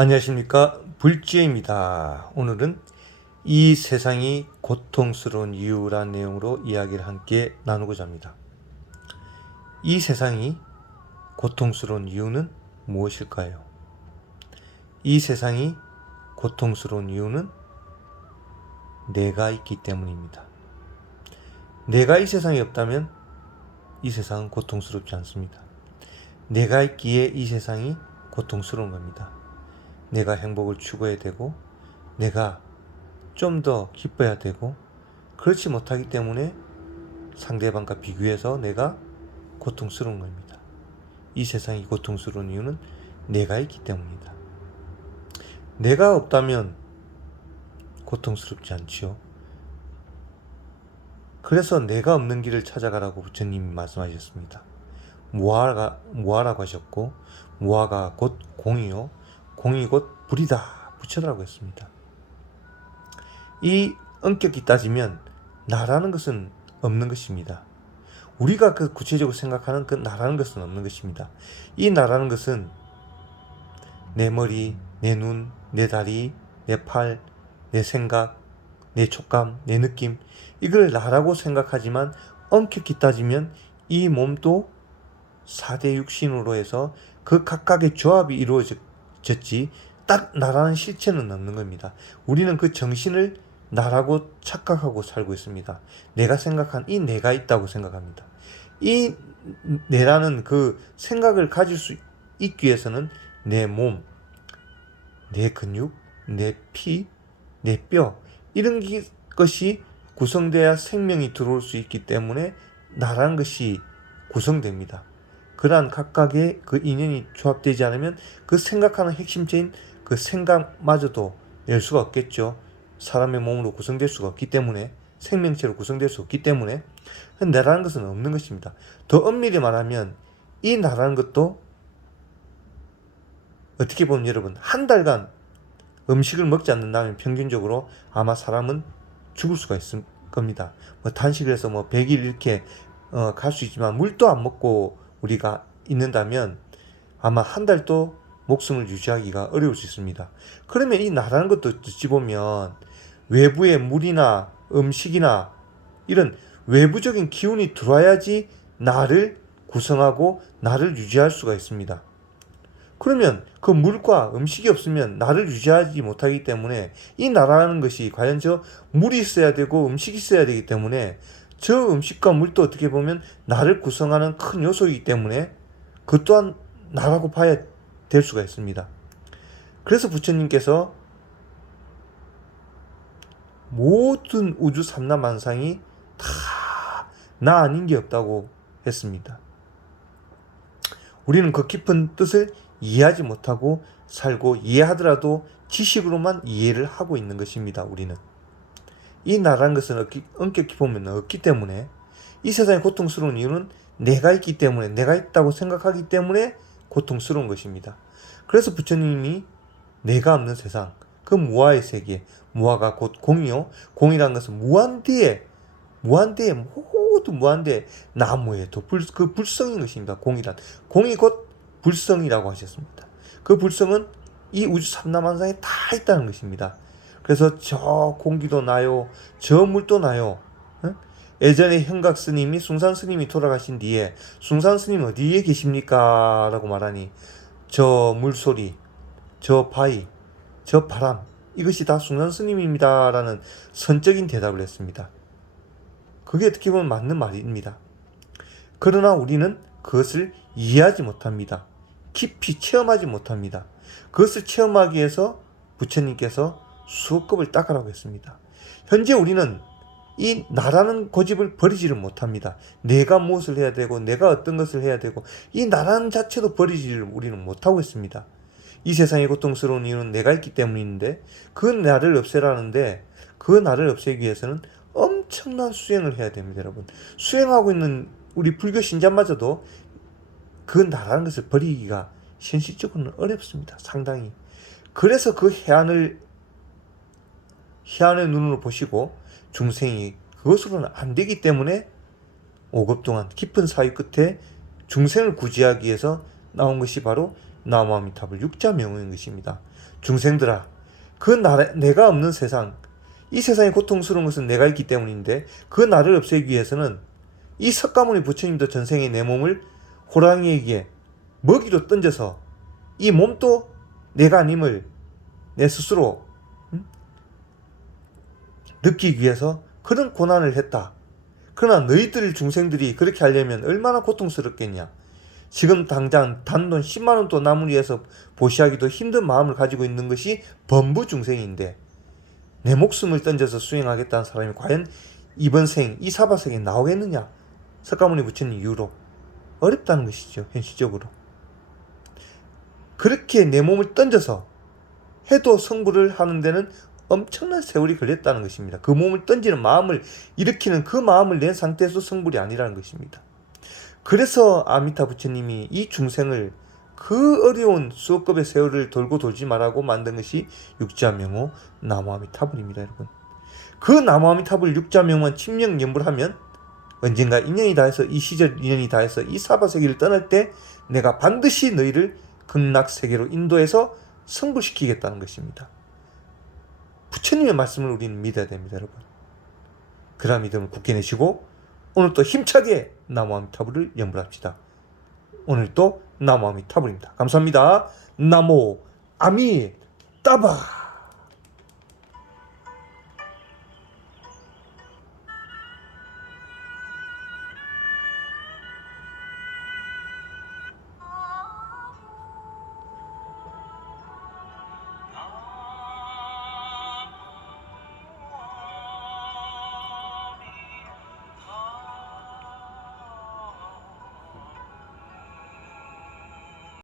안녕하십니까, 불지혜입니다. 오늘은 이 세상이 고통스러운 이유란 내용으로 이야기를 함께 나누고자 합니다. 이 세상이 고통스러운 이유는 무엇일까요? 이 세상이 고통스러운 이유는 내가 있기 때문입니다. 내가 이 세상에 없다면 이 세상은 고통스럽지 않습니다. 내가 있기에 이 세상이 고통스러운 겁니다. 내가 행복을 추구해야 되고, 내가 좀 더 기뻐야 되고, 그렇지 못하기 때문에 상대방과 비교해서 내가 고통스러운 겁니다. 이 세상이 고통스러운 이유는 내가 있기 때문이다. 내가 없다면 고통스럽지 않지요. 그래서 내가 없는 길을 찾아가라고 부처님이 말씀하셨습니다. 무아라고 하셨고, 무아가 곧 공이요, 공이 곧 불이다, 부처라고 했습니다. 이 엄격히 따지면 나라는 것은 없는 것입니다. 우리가 그 구체적으로 생각하는 그 나라는 것은 없는 것입니다. 이 나라는 것은 내 머리, 내 눈, 내 다리, 내 팔, 내 생각, 내 촉감, 내 느낌, 이걸 나라고 생각하지만 엄격히 따지면 이 몸도 4대 육신으로 해서 그 각각의 조합이 이루어졌지 딱 나라는 실체는 없는 겁니다. 우리는 그 정신을 나라고 착각하고 살고 있습니다. 내가 생각한 이 내가 있다고 생각합니다. 이 내라는 그 생각을 가질 수 있기 위해서는 내 몸, 내 근육, 내 피, 내 뼈, 이런 것이 구성돼야 생명이 들어올 수 있기 때문에 나라는 것이 구성됩니다. 그러한 각각의 그 인연이 조합되지 않으면 그 생각하는 핵심체인 그 생각마저도 낼 수가 없겠죠. 사람의 몸으로 구성될 수가 없기 때문에, 생명체로 구성될 수 없기 때문에 나라는 것은 없는 것입니다. 더 엄밀히 말하면 이 나라는 것도 어떻게 보면 여러분, 한 달간 음식을 먹지 않는다면 평균적으로 아마 사람은 죽을 수가 있을 겁니다. 단식을 해서 100일 이렇게 갈 수 있지만 물도 안 먹고 우리가 있는다면 아마 한 달도 목숨을 유지하기가 어려울 수 있습니다. 그러면 이 나라는 것도 어찌 보면 외부의 물이나 음식이나 이런 외부적인 기운이 들어와야지 나를 구성하고 나를 유지할 수가 있습니다. 그러면 그 물과 음식이 없으면 나를 유지하지 못하기 때문에 이 나라는 것이 과연 저 물이 있어야 되고 음식이 있어야 되기 때문에 저 음식과 물도 어떻게 보면 나를 구성하는 큰 요소이기 때문에 그 또한 나라고 봐야 될 수가 있습니다. 그래서 부처님께서 모든 우주 삼라만상이 다 나 아닌 게 없다고 했습니다. 우리는 그 깊은 뜻을 이해하지 못하고 살고, 이해하더라도 지식으로만 이해를 하고 있는 것입니다. 우리는 이 나라는 것은 엄격히 보면 없기 때문에, 이 세상에 고통스러운 이유는 내가 있기 때문에, 내가 있다고 생각하기 때문에 고통스러운 것입니다. 그래서 부처님이 내가 없는 세상, 그 무아의 세계, 무아가 곧 공이요, 공이라는 것은 무한대의 모두 무한대 나무에도 그 불성인 것입니다. 공이 곧 불성이라고 하셨습니다. 그 불성은 이 우주 삼라만상에 다 있다는 것입니다. 그래서 저 공기도 나요, 저 물도 나요. 예전에 현각 스님이, 숭산 스님이 돌아가신 뒤에 숭산 스님 어디에 계십니까? 라고 말하니 저 물소리, 저 바위, 저 바람, 이것이 다 숭산 스님입니다. 라는 선적인 대답을 했습니다. 그게 어떻게 보면 맞는 말입니다. 그러나 우리는 그것을 이해하지 못합니다. 깊이 체험하지 못합니다. 그것을 체험하기 위해서 부처님께서 수업급을 닦으라고 했습니다. 현재 우리는 이 나라는 고집을 버리지를 못합니다. 내가 무엇을 해야 되고, 내가 어떤 것을 해야 되고, 이 나라는 자체도 버리지를 우리는 못하고 있습니다. 이 세상에 고통스러운 이유는 내가 있기 때문인데, 그 나를 없애라는데, 그 나를 없애기 위해서는 엄청난 수행을 해야 됩니다. 여러분, 수행하고 있는 우리 불교 신자마저도 그 나라는 것을 버리기가 현실적으로는 어렵습니다. 상당히. 그래서 그 해안의 눈으로 보시고 중생이 그것으로는 안 되기 때문에 5급 동안 깊은 사유 끝에 중생을 구제하기 위해서 나온 것이 바로 나무아미타불 육자명호인 것입니다. 중생들아, 그 내가 없는 세상, 이 세상이 고통스러운 것은 내가 있기 때문인데 그 나를 없애기 위해서는 이 석가모니 부처님도 전생에 내 몸을 호랑이에게 먹이로 던져서 이 몸도 내가 아님을 내 스스로 느끼기 위해서 그런 고난을 했다. 그러나 너희들 중생들이 그렇게 하려면 얼마나 고통스럽겠냐. 지금 당장 단돈 10만원도 남을 위해서 보시하기도 힘든 마음을 가지고 있는 것이 범부 중생인데 내 목숨을 던져서 수행하겠다는 사람이 과연 이번 생, 이 사바생에 나오겠느냐. 석가모니 부처님 이후로 어렵다는 것이죠. 현실적으로. 그렇게 내 몸을 던져서 해도 성불을 하는 데는 엄청난 세월이 걸렸다는 것입니다. 그 몸을 던지는 마음을 일으키는 그 마음을 낸 상태에서 성불이 아니라는 것입니다. 그래서 아미타 부처님이 이 중생을 그 어려운 수억급의 세월을 돌고 돌지 말라고 만든 것이 육자명호 나무아미타불입니다. 여러분, 그 나무아미타불 육자명호만 침명연불하면 언젠가 인연이 다해서 이 시절 인연이 다해서 이 사바세계를 떠날 때 내가 반드시 너희를 극락세계로 인도해서 성불시키겠다는 것입니다. 부처님의 말씀을 우리는 믿어야 됩니다. 여러분, 그러한 믿음을 굳게 내시고 오늘 또 힘차게 나무아미타불을 연불합시다. 오늘 또 나무아미타불입니다. 감사합니다. 나무 아미따불.